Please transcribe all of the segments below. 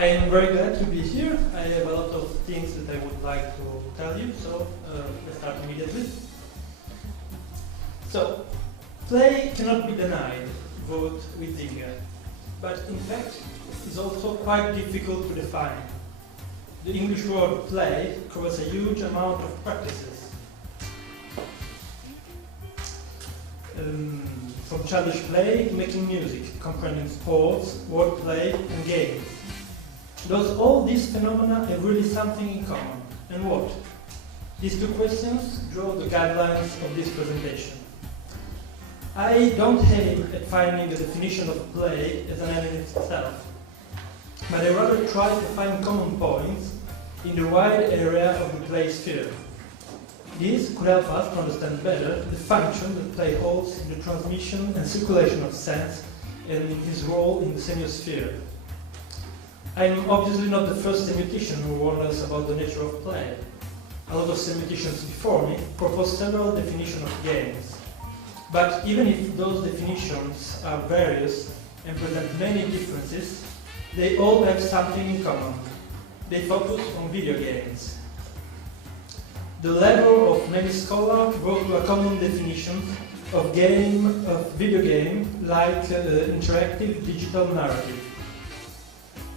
I am very glad to be here. I have a lot of things that I would like to tell you, so let's start immediately. So, play cannot be denied, wrote Huizinga, but in fact it is also quite difficult to define. The English word play covers a huge amount of practices. From childish play to making music, comprehending sports, wordplay and games. Does all these phenomena have really something in common? And what? These two questions draw the guidelines of this presentation. I don't aim at finding a definition of play as an end in itself, but I rather try to find common points in the wide area of the play sphere. This could help us to understand better the function that play holds in the transmission and circulation of sense and its role in the semiosphere. I am obviously not the first semiotician who warned us about the nature of play. A lot of semioticians before me proposed several definitions of games. But even if those definitions are various and present many differences, they all have something in common. They focus on video games. The level of many scholars brought to a common definition of video game like interactive digital narrative.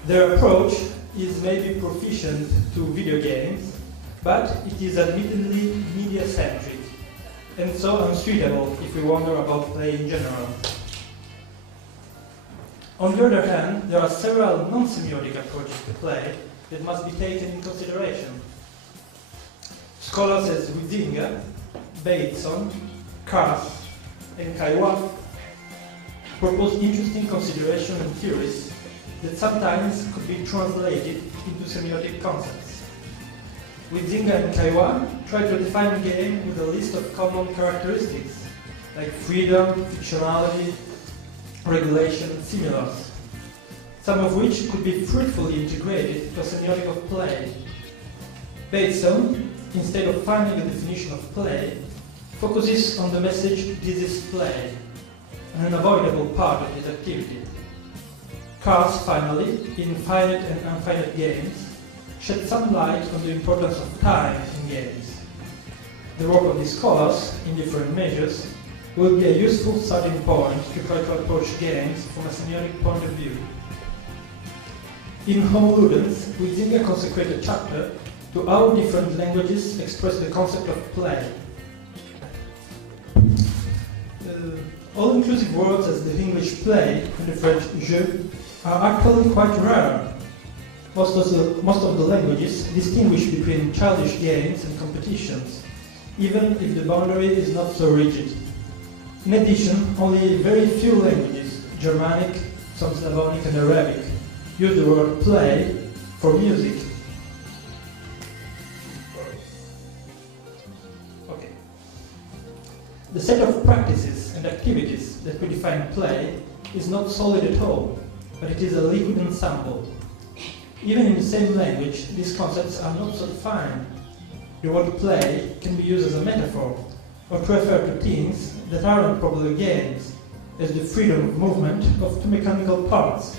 Their approach is maybe proficient to video games, but it is admittedly media-centric, and so unsuitable if we wonder about play in general. On the other hand, there are several non-semiotic approaches to play that must be taken in consideration. Scholars as Huizinga, Bateson, Kars, and Kaiwa propose interesting considerations and theories that sometimes could be translated into semiotic concepts. Huizinga and Kaiwa try to define a game with a list of common characteristics, like freedom, fictionality, regulation, and similars, some of which could be fruitfully integrated into a semiotic of play. Bateson, instead of finding a definition of play, focuses on the message "this is play," an unavoidable part of this activity. Kars, finally, in finite and unfinite games, shed some light on the importance of time in games. The work of these scholars, in different measures, will be a useful starting point to try to approach games from a semiotic point of view. In Homo Ludens, Huizinga consecrated a chapter to how different languages express the concept of play. All-inclusive words as the English play and the French jeu are actually quite rare. Most of the languages distinguish between childish games and competitions, even if the boundary is not so rigid. In addition, only very few languages, Germanic, some Slavonic and Arabic, use the word play for music. Okay. The set of practices and activities that we define play is not solid at all, but it is a liquid ensemble. Even in the same language, these concepts are not so defined. The word play can be used as a metaphor, or to refer to things that aren't probably games, as the freedom of movement of two mechanical parts.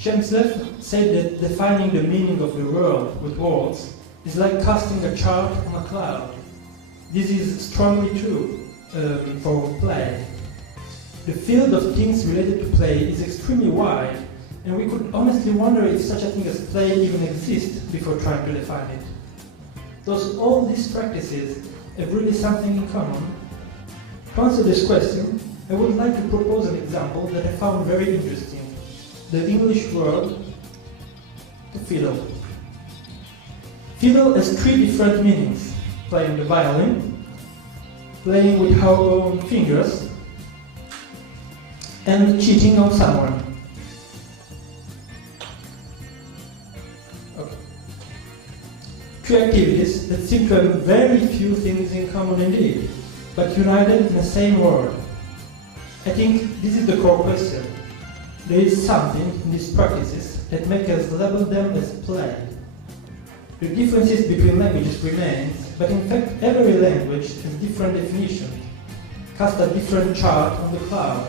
Shemslev said that defining the meaning of the world with words is like casting a chart on a cloud. This is strongly true for play. The field of things related to play is extremely wide, and we could honestly wonder if such a thing as play even exists before trying to define it. Thus, all these practices have really something in common. To answer this question, I would like to propose an example that I found very interesting: the English word fiddle. Fiddle has three different meanings: playing the violin, playing with our own fingers, and cheating on someone. Okay. Three activities that seem to have very few things in common indeed, but united in the same word. I think this is the core question. There is something in these practices that make us label them as play. The differences between languages remains, but in fact every language has different definitions, cast a different chart on the cloud.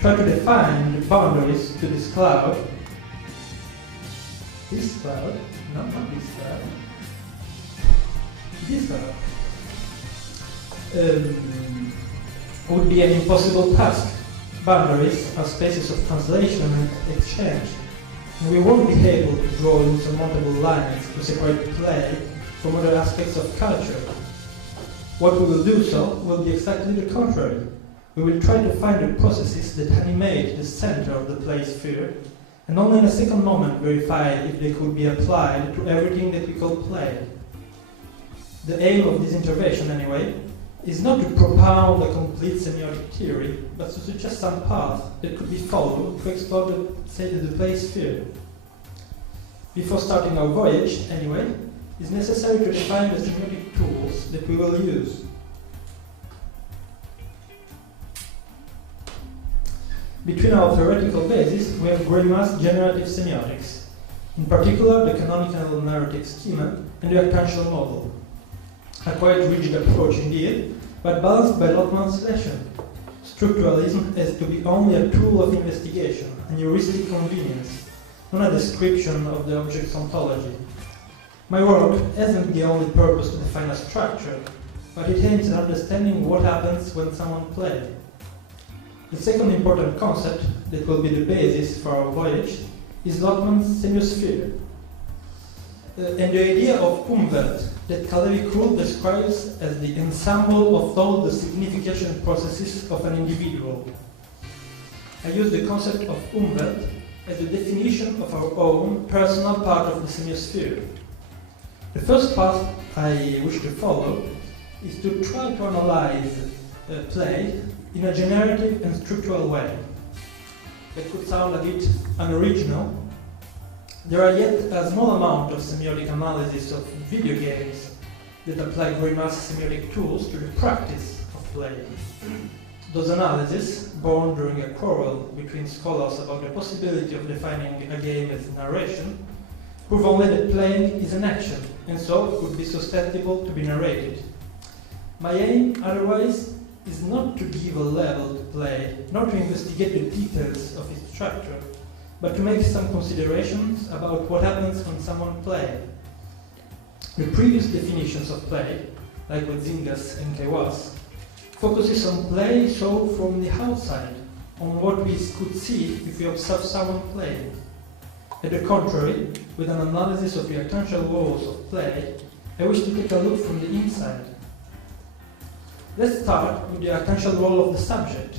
Try to define the boundaries to this cloud, this cloud, no, not this cloud, this cloud, would be an impossible task. Boundaries are spaces of translation and exchange, and we won't be able to draw insurmountable lines to separate play from other aspects of culture. What we will do so will be exactly the contrary. We will try to find the processes that animate the center of the play sphere, and only in a second moment verify if they could be applied to everything that we call play. The aim of this intervention, anyway, is not to propound a complete semiotic theory, but to suggest some path that could be followed to explore the play sphere. Before starting our voyage, anyway, it's necessary to define the semiotic tools that we will use. Between our theoretical basis, we have Greimar's generative semiotics, in particular the canonical narrative schema and the actantial model. A quite rigid approach indeed, but balanced by Lotman's lesson. Structuralism has to be only a tool of investigation, a heuristic convenience, not a description of the object's ontology. My work hasn't the only purpose to define a structure, but it aims at understanding what happens when someone plays. The second important concept that will be the basis for our voyage is Lotman's semiosphere, and the idea of Umwelt that Kalevi-Krul describes as the ensemble of all the signification processes of an individual. I use the concept of Umwelt as a definition of our own personal part of the semiosphere. The first path I wish to follow is to try to analyze play in a generative and structural way. That could sound a bit unoriginal. There are yet a small amount of semiotic analysis of video games that apply Greimar's semiotic tools to the practice of play. Those analyses, born during a quarrel between scholars about the possibility of defining a game as narration, prove only that playing is an action, and so would be susceptible to be narrated. My aim, otherwise, is not to give a level to play, not to investigate the details of its structure, but to make some considerations about what happens when someone plays. The previous definitions of play, like with Zingas and Kewas, focuses on play so from the outside, on what we could see if we observe someone playing. At the contrary, with an analysis of the actantial walls of play, I wish to take a look from the inside. Let's start with the actantial role of the subject.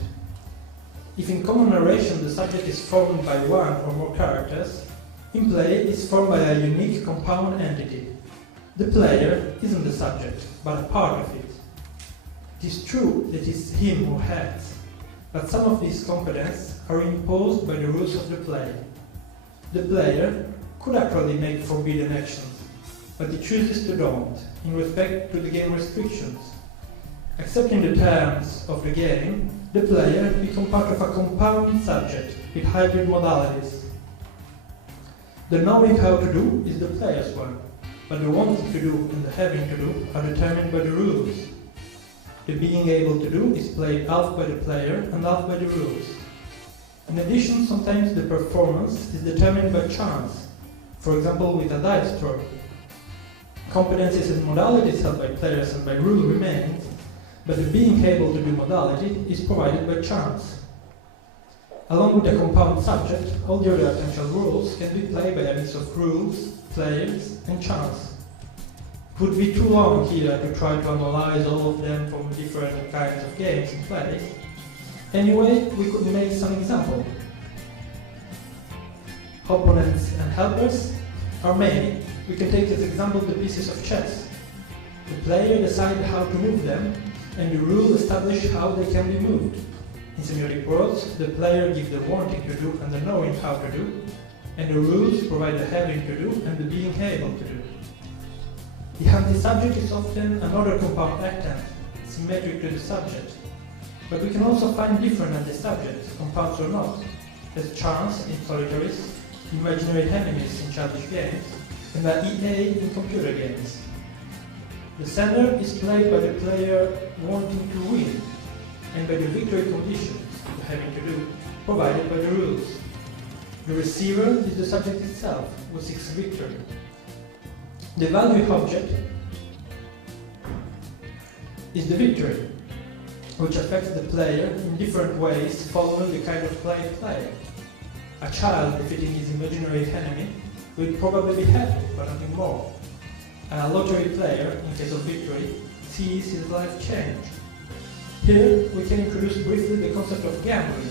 If in common narration the subject is formed by one or more characters, in play it's formed by a unique compound entity. The player isn't the subject, but a part of it. It is true that it's him who acts, but some of these competences are imposed by the rules of the play. The player could actually make forbidden actions, but he chooses to don't, in respect to the game restrictions. Accepting the terms of the game, the player becomes part of a compound subject with hybrid modalities. The knowing how to do is the player's one, but the wanting to do and the having to do are determined by the rules. The being able to do is played half by the player and half by the rules. In addition, sometimes the performance is determined by chance, for example with a dice throw. Competencies and modalities held by players and by rule remain, but the being able to do modality is provided by chance. Along with the compound subject, all the other potential rules can be played by a mix of rules, players, and chance. It would be too long here to try to analyze all of them from different kinds of games and plays. Anyway, we could make some examples. Opponents and helpers are many. We can take as example the pieces of chess. The player decides how to move them, and the rule establishes how they can be moved. In semiotic worlds, the player gives the wanting to do and the knowing how to do, and the rules provide the having to do and the being able to do. The anti-subject is often another compound actant, symmetric to the subject, but we can also find different anti-subjects, compounds or not, as chance in solitaries, imaginary enemies in childish games, and the EA in computer games. The sender is played by the player wanting to win, and by the victory conditions, the having to do, provided by the rules. The receiver is the subject itself, who seeks victory. The value object is the victory, which affects the player in different ways following the kind of play played. A child defeating his imaginary enemy will probably be happy, but nothing more. A lottery player, in case of victory, sees his life change. Here we can introduce briefly the concept of gambling.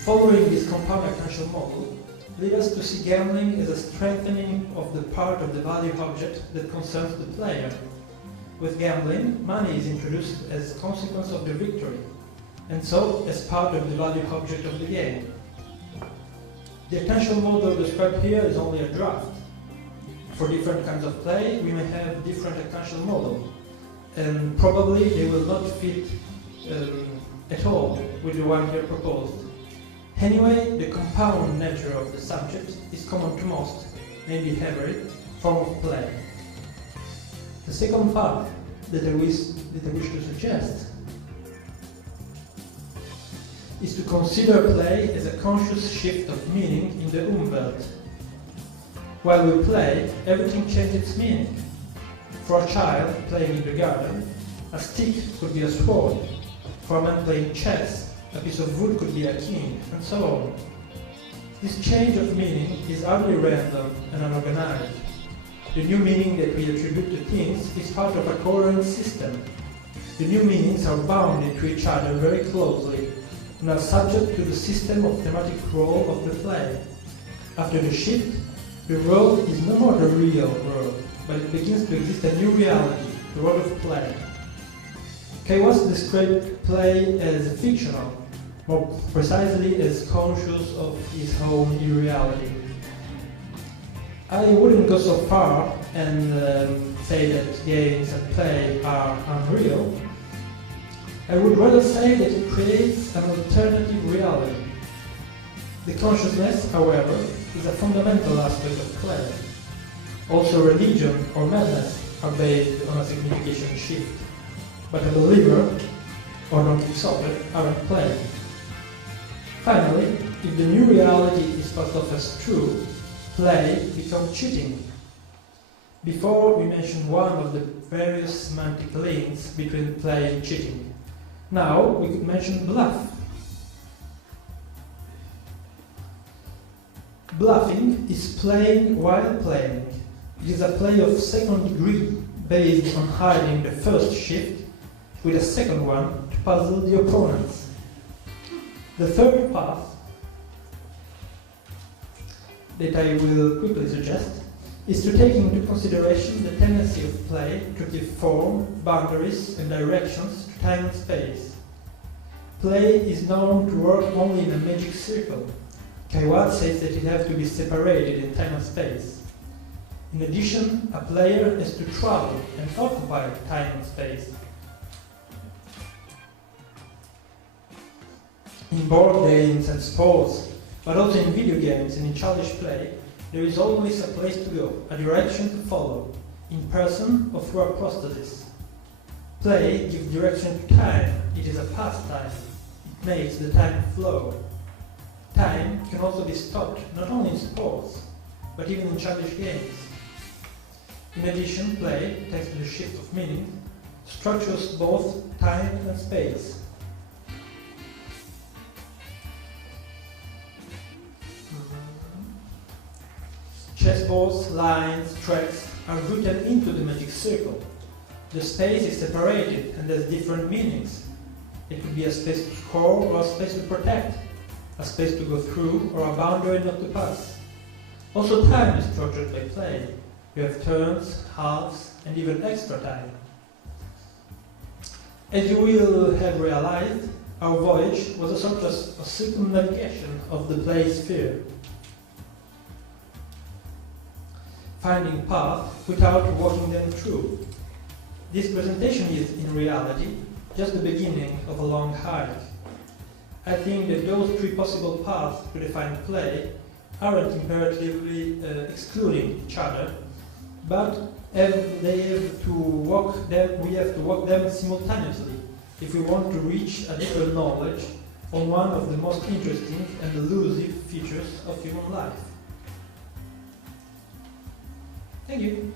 Following this compound attention model leads us to see gambling as a strengthening of the part of the value object that concerns the player. With gambling, money is introduced as a consequence of the victory, and so as part of the value object of the game. The attention model described here is only a draft. For different kinds of play, we may have different attention models, and probably they will not fit at all with the one here proposed. Anyway, the compound nature of the subject is common to most, maybe every, form of play. The second part that I wish to suggest is to consider play as a conscious shift of meaning in the Umwelt. While we play, everything changes its meaning. For a child playing in the garden, a stick could be a sword. For a man playing chess, a piece of wood could be a king, and so on. This change of meaning is hardly random and unorganized. The new meaning that we attribute to things is part of a coherent system. The new meanings are bound into each other very closely and are subject to the system of thematic role of the play. After the shift, the world is no more the real world, but it begins to exist a new reality, the world of play. Caillois described play as fictional, more precisely as conscious of his own irreality. I wouldn't go so far and say that games and play are unreal. I would rather say that it creates an alternative reality. The consciousness, however, is a fundamental aspect of play. Also religion or madness are based on a signification shift. But a believer or non-philosopher aren't playing. Finally, if the new reality is passed off as true, play becomes cheating. Before we mentioned one of the various semantic links between play and cheating. Now we could mention bluff. Bluffing is playing while playing. It is a play of second degree based on hiding the first shift with a second one to puzzle the opponents. The third path that I will quickly suggest is to take into consideration the tendency of play to give form, boundaries and directions to time and space. Play is known to work only in a magic circle. Caillois says that it has to be separated in time and space. In addition, a player has to travel and occupy time and space. In board games and sports, but also in video games and in childish play, there is always a place to go, a direction to follow, in person or through a prosthesis. Play gives direction to time, it is a pastime, it makes the time flow. Time can also be stopped, not only in sports, but even in childish games. In addition, play, thanks to the shift of meaning, structures both time and space. Chessboards, lines, tracks are written into the magic circle. The space is separated and has different meanings. It could be a space to score or a space to protect, a space to go through or a boundary not to pass. Also time is structured by play. You have turns, halves, and even extra time. As you will have realized, our voyage was a sort of circumnavigation of the play sphere. Finding paths without walking them through. This presentation is, in reality, just the beginning of a long hike. I think that those three possible paths to define play aren't imperatively excluding each other, but we have to walk them simultaneously, if we want to reach a deeper knowledge on one of the most interesting and elusive features of human life. Thank you.